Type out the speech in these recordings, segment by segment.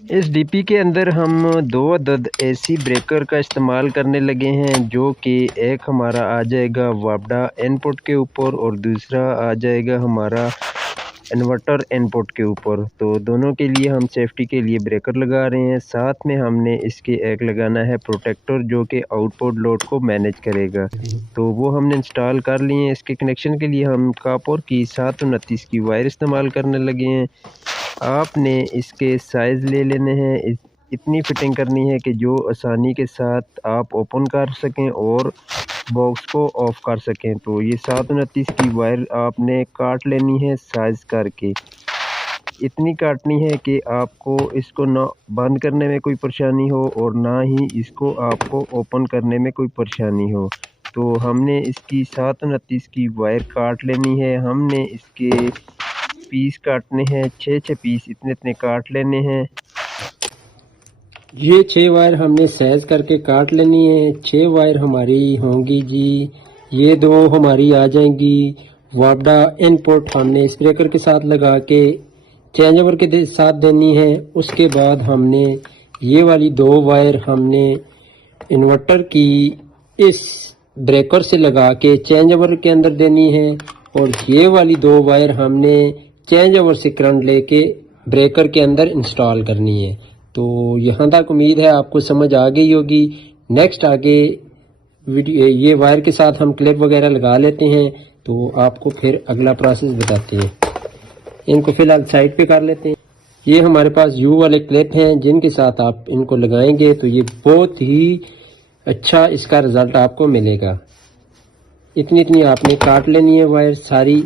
इस डीपी के अंदर हम दो अदद एसी ब्रेकर का इस्तेमाल करने लगे हैं, जो कि एक हमारा आ जाएगा वापडा इनपुट के ऊपर और दूसरा आ जाएगा हमारा इन्वर्टर इनपुट के ऊपर। तो दोनों के लिए हम सेफ्टी के लिए ब्रेकर लगा रहे हैं। साथ में हमने इसके एक लगाना है प्रोटेक्टर, जो कि आउटपुट लोड को मैनेज करेगा। तो वो हमने इंस्टॉल कर लिए हैं। इसके कनेक्शन के लिए हम कॉपर की 729 की वायर इस्तेमाल करने लगे हैं। आपने इसके साइज़ ले लेने हैं, इतनी फिटिंग करनी है कि जो आसानी के साथ आप ओपन कर सकें और बॉक्स को ऑफ कर सकें। तो ये 729 की वायर आपने काट लेनी है साइज़ करके। इतनी काटनी है कि आपको इसको ना बंद करने में कोई परेशानी हो और ना ही इसको आपको ओपन करने में कोई परेशानी हो। तो हमने इसकी 729 की वायर काट लेनी है। हमने इसके पीस काटने हैं, 6 पीस इतने काट लेने हैं। ये 6 वायर हमने साइज करके काट लेनी है। 6 वायर हमारी होंगी जी, ये 2 हमारी आ जाएंगी वापडा इनपुट हमने इस ब्रेकर के साथ लगा के चेंज ओवर के साथ देनी है। उसके बाद हमने ये वाली 2 वायर हमने इन्वर्टर की इस ब्रेकर से लगा के चेंज ओवर के अंदर देनी है और ये वाली 2 वायर हमने चेंज ओवर से करंट लेके ब्रेकर के अंदर इंस्टॉल करनी है। तो यहाँ तक उम्मीद है आपको समझ आ गई होगी। नेक्स्ट आगे वीडियो ये वायर के साथ हम क्लिप वगैरह लगा लेते हैं, तो आपको फिर अगला प्रोसेस बताते हैं। इनको फिलहाल साइड पे कर लेते हैं। ये हमारे पास यू वाले क्लिप हैं, जिनके साथ आप इनको लगाएंगे तो ये बहुत ही अच्छा इसका रिजल्ट आपको मिलेगा। इतनी आपने काट लेनी है वायर सारी।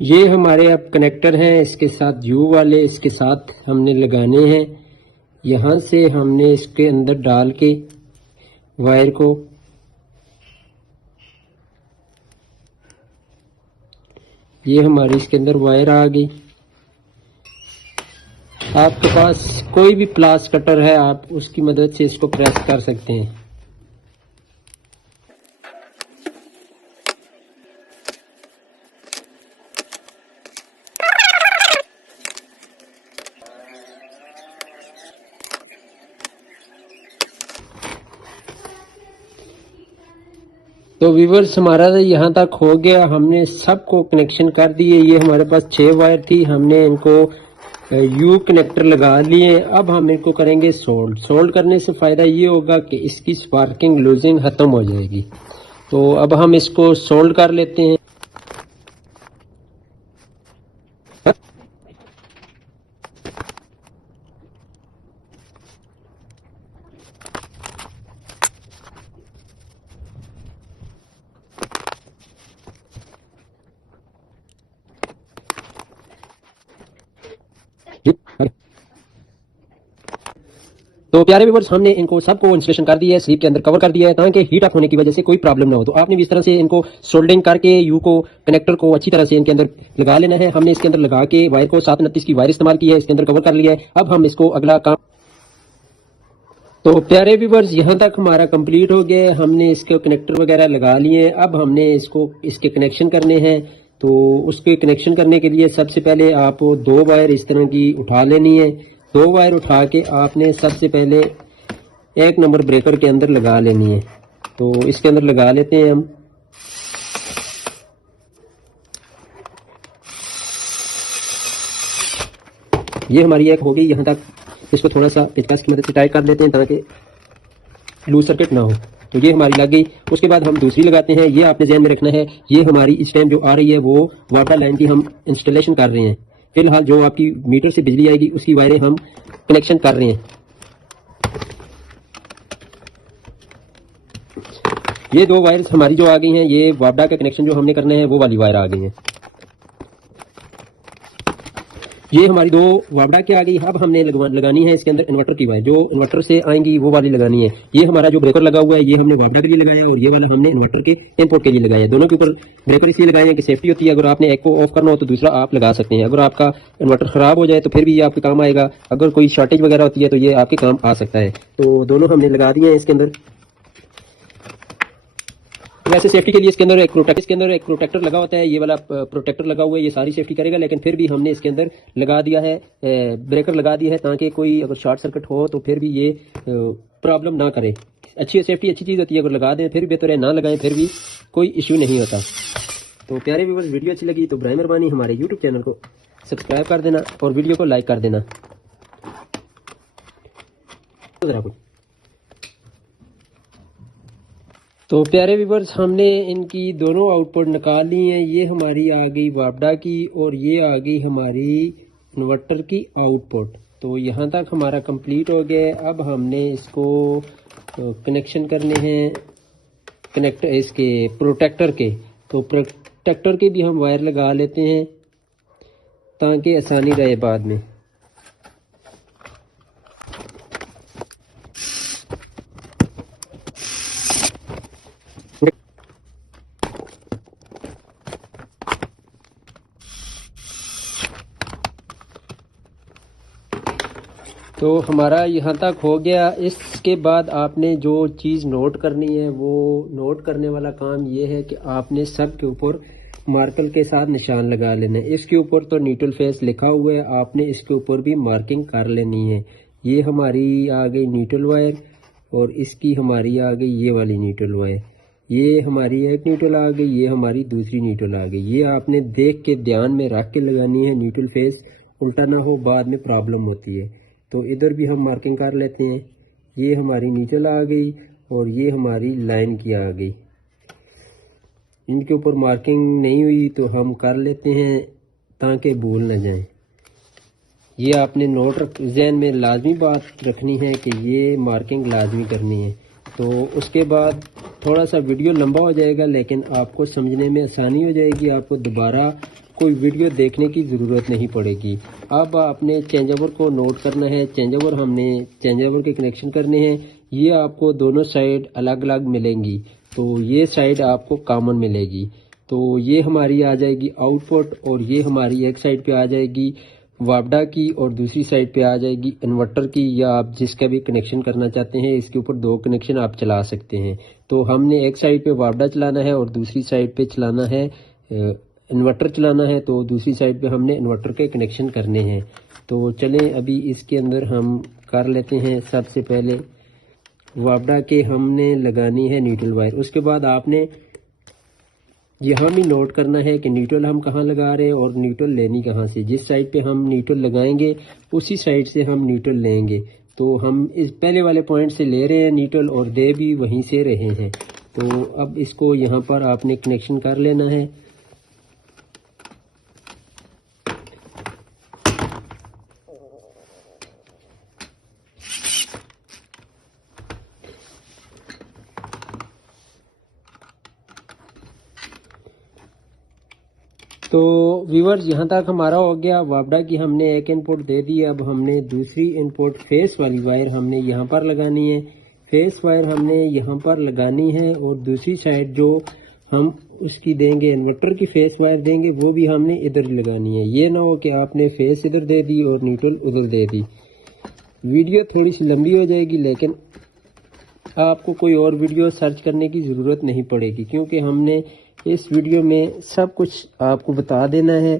ये हमारे अब कनेक्टर हैं, इसके साथ यू वाले इसके साथ हमने लगाने हैं। यहाँ से हमने इसके अंदर डाल के वायर को ये हमारी इसके अंदर वायर आ गई। आपके पास कोई भी प्लास कटर है, आप उसकी मदद से इसको प्रेस कर सकते हैं। तो व्यूअर्स हमारा यहाँ तक हो गया, हमने सबको कनेक्शन कर दिए। ये हमारे पास 6 वायर थी, हमने इनको यू कनेक्टर लगा लिए। अब हम इनको करेंगे सोल्ड। सोल्ड करने से फ़ायदा ये होगा कि इसकी स्पार्किंग लूजिंग ख़त्म हो जाएगी। तो अब हम इसको सोल्ड कर लेते हैं। तो प्यारे व्यूअर्स हमने इनको सबको इंस्टॉलेशन कर दिया है, स्लीप के अंदर कवर कर दिया है, ताकि हीट अप होने की वजह से कोई प्रॉब्लम ना हो। तो आपने भी इस तरह से इनको सोल्डरिंग करके यू को कनेक्टर को अच्छी तरह से इनके अंदर लगा लेना है। हमने इसके अंदर लगा के वायर को 729 की वायर इस्तेमाल की है, इसके अंदर कवर कर लिया है। अब हम इसको अगला काम। तो प्यारे व्यूअर्स यहाँ तक हमारा कंप्लीट हो गया है। हमने इसके कनेक्टर वगैरह लगा लिए। अब हमने इसको इसके कनेक्शन करने हैं। तो उसके कनेक्शन करने के लिए सबसे पहले आप 2 वायर इस तरह की उठा लेनी है। 2 वायर उठा के आपने सबसे पहले 1 नंबर ब्रेकर के अंदर लगा लेनी है। तो इसके अंदर लगा लेते हैं हम। ये हमारी एक हो गई। यहाँ तक इसको थोड़ा सा पेचकस की मदद से टाइट कर देते हैं ताकि लूज सर्किट ना हो। तो ये हमारी लग गई। उसके बाद हम दूसरी लगाते हैं। ये आपने ध्यान में रखना है, ये हमारी इस टाइम जो आ रही है वो वाटर लाइन की हम इंस्टॉलेशन कर रहे हैं। फिलहाल जो आपकी मीटर से बिजली आएगी उसकी वायरें हम कनेक्शन कर रहे हैं। ये 2 वायर्स हमारी जो आ गई हैं, ये वापडा का कनेक्शन जो हमने करने हैं वो वाली वायर आ गई हैं। ये हमारी 2 वापडा की आ गई। अब हमने लगानी है इसके अंदर इन्वर्टर की वायर, जो इन्वर्टर से आएंगी वो वाली लगानी है। ये हमारा जो ब्रेकर लगा हुआ है ये हमने वापडा के लिए लगाया और ये वाला हमने इन्वर्टर के इनपुट के लिए लगाया। दोनों के ऊपर ब्रेकर इसलिए लगाए हैं कि सेफ्टी होती है। अगर आपने एक को ऑफ करना हो तो दूसरा आप लगा सकते हैं। अगर आपका इन्वर्टर खराब हो जाए तो फिर भी ये आपके काम आएगा। अगर कोई शॉर्टेज वगैरह होती है तो ये आपके काम आ सकता है। तो दोनों हमने लगा दिए हैं इसके अंदर। वैसे सेफ्टी के लिए इसके अंदर एक प्रोटेक्टर लगा होता है, ये वाला प्रोटेक्टर लगा हुआ है, ये सारी सेफ्टी करेगा। लेकिन फिर भी हमने इसके अंदर लगा दिया है, ब्रेकर लगा दिया है, ताकि कोई अगर शॉर्ट सर्किट हो तो फिर भी ये प्रॉब्लम ना करे। अच्छी सेफ्टी अच्छी चीज़ होती है, अगर लगा दें फिर बेहतर है, ना लगाएं फिर भी कोई इश्यू नहीं होता। तो प्यारे व्यूअर्स, वीडियो अच्छी लगी तो बराए मेहरबानी हमारे यूट्यूब चैनल को सब्सक्राइब कर देना और वीडियो को लाइक कर देना। तो प्यारे व्यूअर्स, हमने इनकी दोनों आउटपुट निकाल ली हैं। ये हमारी आ गई वापडा की और ये आ गई हमारी इन्वर्टर की आउटपुट। तो यहाँ तक हमारा कंप्लीट हो गया है। अब हमने इसको कनेक्शन करने हैं इसके प्रोटेक्टर के। तो प्रोटेक्टर के भी हम वायर लगा लेते हैं ताकि आसानी रहे बाद में। तो हमारा यहाँ तक हो गया। इसके बाद आपने जो चीज़ नोट करनी है, वो नोट करने वाला काम ये है कि आपने सब के ऊपर मार्कर के साथ निशान लगा लेना है। इसके ऊपर तो न्यूट्रल फेस लिखा हुआ है, आपने इसके ऊपर भी मार्किंग कर लेनी है। ये हमारी आ गई न्यूट्रल वायर और इसकी हमारी आ गई ये वाली न्यूट्रल वायर। ये हमारी एक न्यूट्रल आ गई, ये हमारी दूसरी न्यूट्रल आ गई। ये आपने देख के ध्यान में रख के लगानी है, न्यूट्रल फेस उल्टा ना हो, बाद में प्रॉब्लम होती है। तो इधर भी हम मार्किंग कर लेते हैं। ये हमारी न्यूट्रल आ गई और ये हमारी लाइन की आ गई। इनके ऊपर मार्किंग नहीं हुई तो हम कर लेते हैं ताकि भूल न जाए। ये आपने नोट ज़हन में लाजमी बात रखनी है कि ये मार्किंग लाजमी करनी है। तो उसके बाद थोड़ा सा वीडियो लंबा हो जाएगा, लेकिन आपको समझने में आसानी हो जाएगी। आपको दोबारा कोई वीडियो देखने की ज़रूरत नहीं पड़ेगी। अब आपने चेंज ओवर को नोट करना है। चेंज ओवर हमने चेंज ओवर के कनेक्शन करने हैं। ये आपको दोनों साइड अलग अलग मिलेंगी, तो ये साइड आपको कॉमन मिलेगी। तो ये हमारी आ जाएगी आउटपुट और ये हमारी एक साइड पे आ जाएगी वापडा की और दूसरी साइड पे आ जाएगी इन्वर्टर की, या आप जिसका भी कनेक्शन करना चाहते हैं। इसके ऊपर दो कनेक्शन आप चला सकते हैं। तो हमने एक साइड पे वापडा चलाना है और दूसरी साइड पे चलाना है इन्वर्टर चलाना है। तो दूसरी साइड पे हमने इन्वर्टर के कनेक्शन करने हैं। तो चलें अभी इसके अंदर हम कर लेते हैं। सबसे पहले वापडा के हमने लगानी है न्यूट्रल वायर। उसके बाद आपने यहाँ भी नोट करना है कि न्यूट्रल हम कहाँ लगा रहे हैं और न्यूट्रल लेनी कहाँ से। जिस साइड पे हम न्यूट्रल लगाएंगे उसी साइड से हम न्यूट्रल लेंगे। तो हम इस पहले वाले पॉइंट से ले रहे हैं न्यूट्रल और दे भी वहीं से रहे हैं। तो अब इसको यहाँ पर आपने कनेक्शन कर लेना है। तो व्यूअर्स, यहाँ तक हमारा हो गया। वापडा की हमने एक इनपुट दे दी। अब हमने दूसरी इनपुट फेस वाली वायर हमने यहाँ पर लगानी है। फेस वायर हमने यहाँ पर लगानी है और दूसरी साइड जो हम उसकी देंगे इन्वर्टर की फेस वायर देंगे, वो भी हमने इधर लगानी है। ये ना हो कि आपने फेस इधर दे दी और न्यूट्रल उधर दे दी। वीडियो थोड़ी सी लंबी हो जाएगी, लेकिन आपको कोई और वीडियो सर्च करने की ज़रूरत नहीं पड़ेगी, क्योंकि हमने इस वीडियो में सब कुछ आपको बता देना है।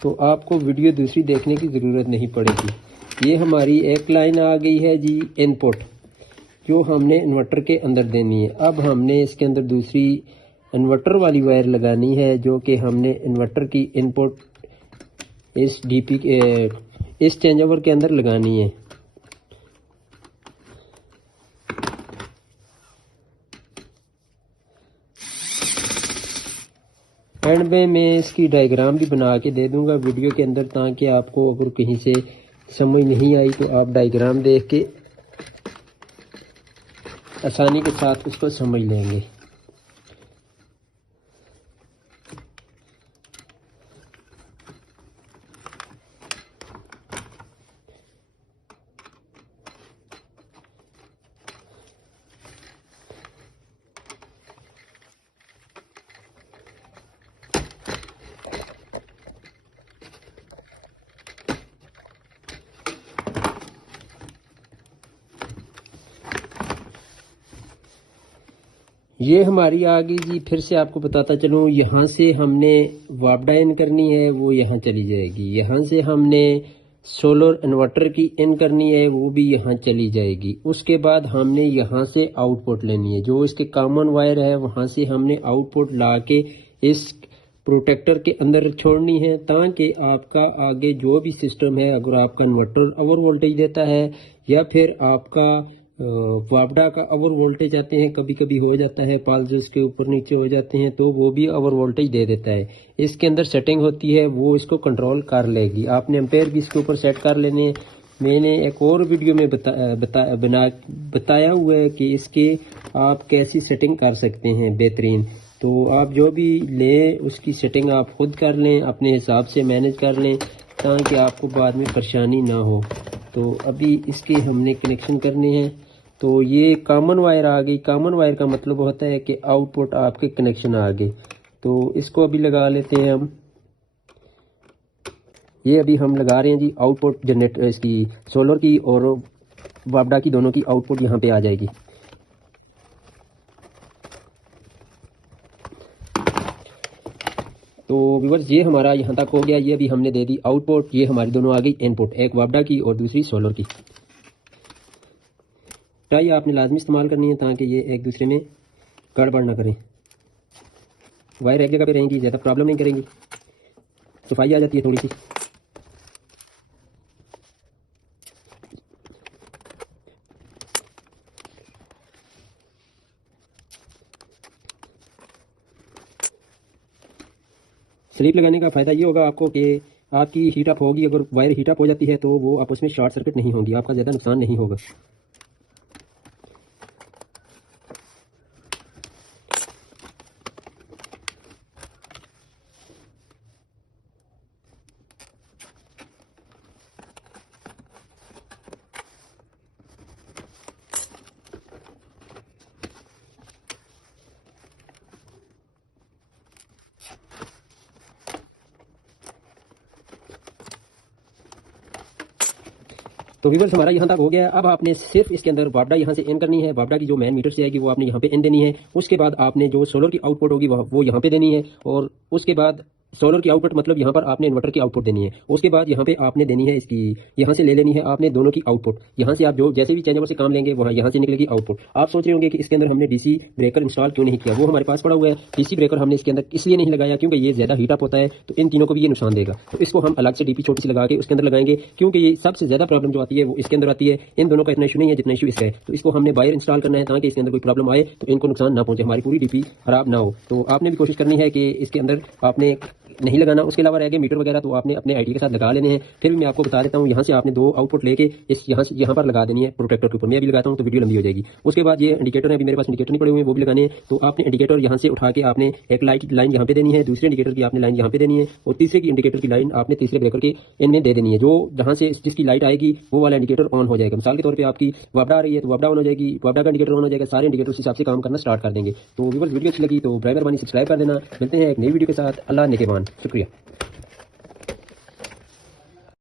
तो आपको वीडियो दूसरी देखने की ज़रूरत नहीं पड़ेगी। ये हमारी एक लाइन आ गई है जी इनपुट, जो हमने इन्वर्टर के अंदर देनी है। अब हमने इसके अंदर दूसरी इन्वर्टर वाली वायर लगानी है, जो कि हमने इन्वर्टर की इनपुट इस डीपी इस चेंज ओवर के अंदर लगानी है। एंड में मैं इसकी डायग्राम भी बना के दे दूंगा वीडियो के अंदर, ताकि आपको अगर कहीं से समझ नहीं आई तो आप डायग्राम देख के आसानी के साथ उसको समझ लेंगे। ये हमारी आ गई जी। फिर से आपको बताता चलूँ, यहाँ से हमने वापडा इन करनी है, वो यहाँ चली जाएगी। यहाँ से हमने सोलर इन्वर्टर की इन करनी है, वो भी यहाँ चली जाएगी। उसके बाद हमने यहाँ से आउटपुट लेनी है, जो इसके कॉमन वायर है वहाँ से हमने आउटपुट ला के इस प्रोटेक्टर के अंदर छोड़नी है, ताकि आपका आगे जो भी सिस्टम है, अगर आपका इन्वर्टर ओवर वोल्टेज देता है या फिर आपका वापडा का ओवर वोल्टेज आते हैं, कभी कभी हो जाता है पाल्सेस के ऊपर नीचे हो जाते हैं, तो वो भी ओवर वोल्टेज दे देता है। इसके अंदर सेटिंग होती है, वो इसको कंट्रोल कर लेगी। आपने एम्पेयर भी इसके ऊपर सेट कर लेने हैं। मैंने एक और वीडियो में बताया हुआ है कि इसके आप कैसी सेटिंग कर सकते हैं बेहतरीन। तो आप जो भी लें उसकी सेटिंग आप खुद कर लें, अपने हिसाब से मैनेज कर लें, ताकि आपको बाद में परेशानी ना हो। तो अभी इसके हमने कनेक्शन करने हैं। तो ये कॉमन वायर आ गई। कॉमन वायर का मतलब होता है कि आउटपुट आपके कनेक्शन आ गए। तो इसको अभी लगा लेते हैं हम। ये अभी हम लगा रहे हैं जी आउटपुट जनरेटर, इसकी सोलर की और वापडा की, दोनों की आउटपुट यहाँ पे आ जाएगी। तो व्यूअर्स, ये हमारा यहाँ तक हो गया। ये अभी हमने दे दी आउटपुट। ये हमारी दोनों आ गई इनपुट, एक वापडा की और दूसरी सोलर की। टाई आपने लाजमी इस्तेमाल करनी है, ताकि ये एक दूसरे में गड़बड़ ना करें। वायर एक जगह पे रहेंगी, ज़्यादा प्रॉब्लम नहीं करेंगी, सफाई आ जाती है थोड़ी सी। स्लिप लगाने का फ़ायदा ये होगा आपको कि आपकी हीट अप होगी। अगर वायर हीट अप हो जाती है तो वो आपस में शॉर्ट सर्किट नहीं होगी, आपका ज़्यादा नुकसान नहीं होगा। तो व्यूअर्स, हमारा यहाँ तक हो गया है। अब आपने सिर्फ इसके अंदर वापडा यहाँ से इन करनी है। वापडा की जो मैन मीटर से आएगी वो आपने यहाँ पे इन देनी है। उसके बाद आपने जो सोलर की आउटपुट होगी वो यहाँ पे देनी है, और उसके बाद सोलर की आउटपुट मतलब यहाँ पर आपने इन्वर्टर की आउटपुट देनी है। उसके बाद यहाँ पे आपने देनी है इसकी, यहाँ से ले लेनी है आपने दोनों की आउटपुट। यहाँ से आप जो जैसे भी चेंजओवर से काम लेंगे वहाँ यहाँ से निकलेगी आउटपुट। आप सोच रहे होंगे कि इसके अंदर हमने डीसी ब्रेकर इंस्टॉल क्यों नहीं किया। वो हमारे पास पड़ा हुआ है। डीसी ब्रेकर हमने इसके अंदर इसलिए नहीं लगाया क्योंकि ये ज़्यादा हीट अप होता है, तो इन तीनों को भी ये नुकसान देगा। तो इसको हम अलग से डीपी छोटी सी लगा के उसके अंदर लगाएंगे, क्योंकि ये सबसे ज़्यादा प्रॉब्लम जो आती है वो इसके अंदर आती है। इन दोनों का इतना इशू नहीं है जितना इशू इसका है। तो इसको हमने वायर इंस्टॉल करना है, ताकि इसके अंदर कोई प्रॉब्लम आए तो इनको नुकसान ना पहुंचे, हमारी पूरी डीपी खराब ना हो। तो आपने भी कोशिश करनी है कि इसके अंदर आपने नहीं लगाना। उसके अलावा रह गए मीटर वगैरह, तो आपने अपने आईडी के साथ लगा लेने हैं। फिर भी मैं आपको बता देता हूँ, यहाँ से आपने दो आउटपुट लेके इस यहाँ पर लगा देनी है प्रोटेक्टर के ऊपर। मैं अभी लगाता हूँ तो वीडियो लंबी हो जाएगी। उसके बाद ये इंडिकेटर है, अभी मेरे पास इंडिकेटर नहीं पड़े हुए हैं, वो भी लगाने हैं। तो आपने इंडिकेटर यहाँ से उठा के आपने एक लाइट लाइन यहाँ पे देनी है, दूसरे इंडिकेटर की आपने लाइन यहाँ पे देनी है, और तीसरे की इंडिकेटर की लाइन आपने तीसरे ब्रेकर के इनमें दे देनी है। जो जहाँ से जिसकी लाइट आएगी वो वाला इंडिकेटर ऑन हो जाएगा। मिसाल के तौर पर आपकी वापडा आ रही है तो वापडा ऑन हो जाएगी, वापडा का इंडिकेटर ऑन हो जाएगा, सारे इंडिकेटर उस हिसाब से काम करना स्टार्ट कर देंगे। तो व्यूअर्स, वीडियो अच्छी लगी तो मेहरबानी सब्सक्राइब कर देना। मिलते हैं एक नई वीडियो के साथ। अल्लाह निगहबान। शुक्रिया।